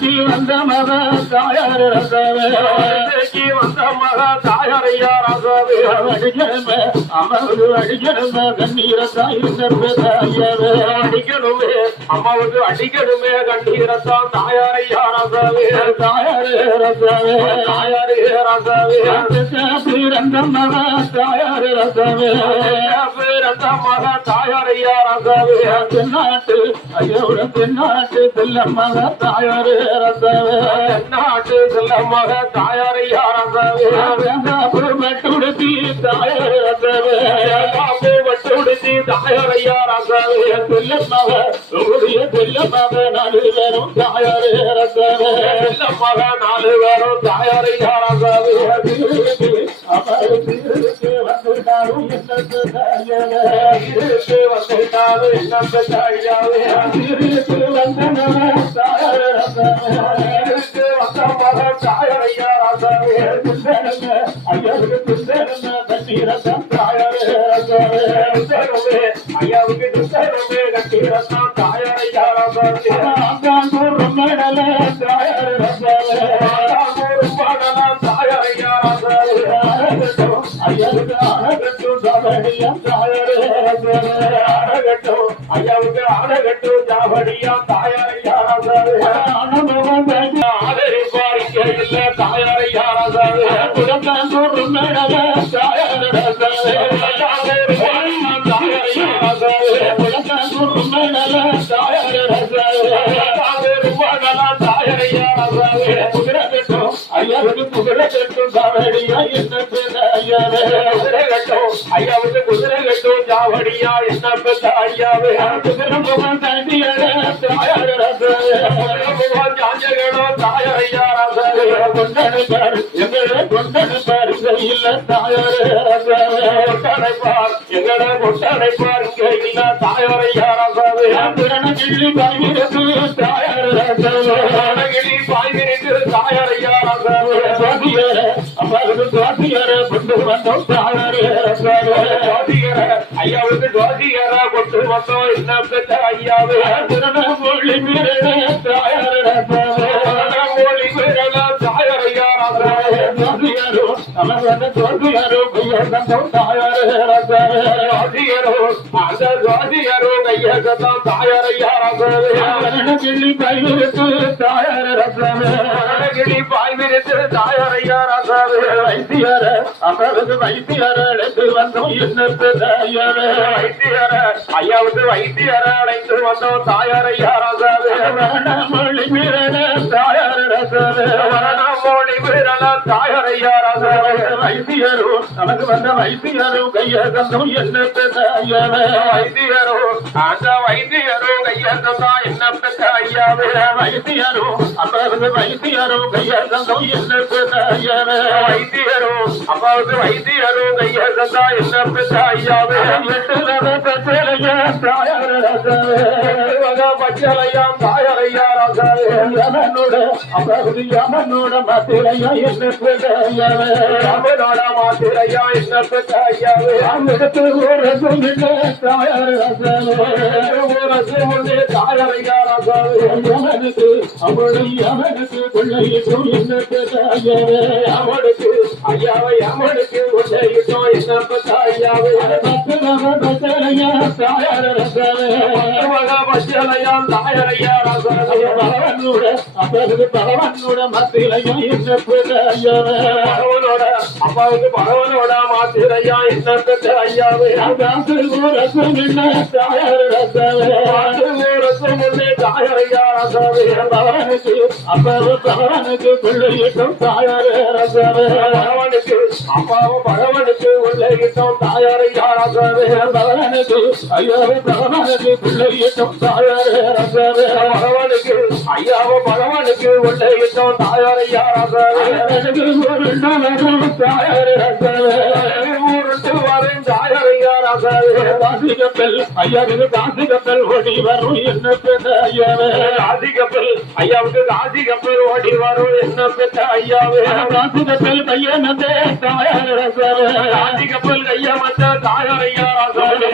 ڪيو வந்த மக தாயாரையா ராசாவே அடிக்கணுமே அமர்வு அடிக்கணுமே கண்ணீரத்தாய் தாயவே அடிக்கணுமே அம்மாவுக்கு அடிக்கணுமே கண்ணீரத்தான் தாயாரையா ராசாவே தாயார் ரசவே தாயாரே ராசாவே பிறந்த மக தாயார் ரசவே தாயாரையா ராசாவே தென்னாட்டு ஐயோட தென்னாட்டு நாட்டு தாயாரையா மெட்டுடுத்தி தாயார் ரசவே தாயாரையா ராசாவே செல்ல உங்களுடைய செல்ல நாலு பேரும் தாயார் நாலு பேரும் தாயாரையா ராசாவே வந்துட்டாலும் என்ன ஐயாவுக்கு இருக்கு வந்தனவே தாயார் ஐயா இருக்கு வந்த மக தாயாரையா ராசாவே துத்தரமே, ஐயாவுக்கு துத்தரமே கட்டிடத்தான் தாயாரையா ராசாவே பாடலாம் தாயாரையா ராசாவே ஆடகட்டும் ஐயாவுக்கு ஆடகட்டும் ஜாவடியா தாயாரையா ராசாவே ஐயாவுக்கு புகழ கட்டும் காவடியா என்ன ஐயாவே குதிரை கட்டும் ஐயாவுக்கு குதிரை கட்டும் ஜாவடியா என்ன பெற்ற ஐயாவே ஜாஞ்சகனும் தாயாரையா ராசாவே கொட்டடைப்பார் எங்கட கொட்டடைப்பார் இல்ல தாயாரையா ராசாவே அழகிரி பாய் விரித்து தாயாரையா ராசாவே ஜோதிகர ஐயாவுக்கு ஜோதிகர கொண்டு வந்தோம் என்ன பெற்ற ஐயாவே மோழி பேரல ஜோதிகரோ அந்த ஜோதிகரோ கையகத்தான் தாயாரையா ராசாவே கிள்ளி கைவிருக்கு தாயார் ரசமே அழகிரி பாய் விரித்து தாயாரையா ராசாவே வைத்தியர அவரது வைத்தியர அழைத்து வந்தோம். என்ன தாயார. வைத்தியர ஐயாவுக்கு வைத்தியர அழைத்து வந்தோம். தாயாரையா ராசாவே மொழி மீறன தாயார் ரசமே மோழி பேரல தாயாரையா ராசாவே வைத்தியரோ நமக்கு வந்த வைத்தியரோ கைய தந்தோம். என்ன தாயார. வைத்தியரோ அந்த வைத்தியரோ கையெழுத்தா என்ன பெற்ற ஐயாவே வைத்தியரோ அவரது வைத்தியரோ கைய தந்தோம் என்ன தாயார வைத்தியரோ அப்பாவுக்கு வைத்தியரோ கையெழுத்தா என்ன பெற்ற ஐயாவே எட்டு ரசலைய தாயார் ரசமே வக பச்சலையாம் தாயாரையா என்ன அவனோட மாத்திரையா என்ன பெற்ற ஒரு கொள்ளையிட்டும் என்ன அவனுக்கு ஐயாவை அவனுக்கு என்ன பகவனோட அப்பது என்ன பகவனோட அப்பாவுக்கு பகவனோட மாத்திரையா என்ன பெற்ற ஐயாவே அதாவது ஒரு சொல்லிட்ட தாயார் தாயாரையா ராசாவே பகவானுக்கு அப்பவு பகவானுக்கு பிள்ளையிட்டும் தாயார் ரசமே பகவனுக்கு அப்பாவும் பகவனுக்கு உள்ளிட்டோம் தாயாரை யாராசாவே பகவானுக்கு ஐயோ பகவானுக்கு பிள்ளையிட்டும் தாயார் ரசமே பகவனுக்கு ஐயாவும் பகவனுக்கு உள்ளிட்டோம் தாயாரை யாராசாவே ஒரு நாளும் தாயார் வரும் தாயாரை யாராசாவே காசி கப்பல் ஐயாவுக்கு காசி கப்பல் ஓடி வரும் என்ன பெற்ற ஐயாவே? காசி கப்பல் ஐயாவுக்கு காசி கப்பல் ஓடி வரும் என்ன பெற்ற ஐயாவே? காசி கப்பல் பையனதே தாயார் ரசமே காசி கப்பல் கையா மத்த தாயாரை யாராசாவே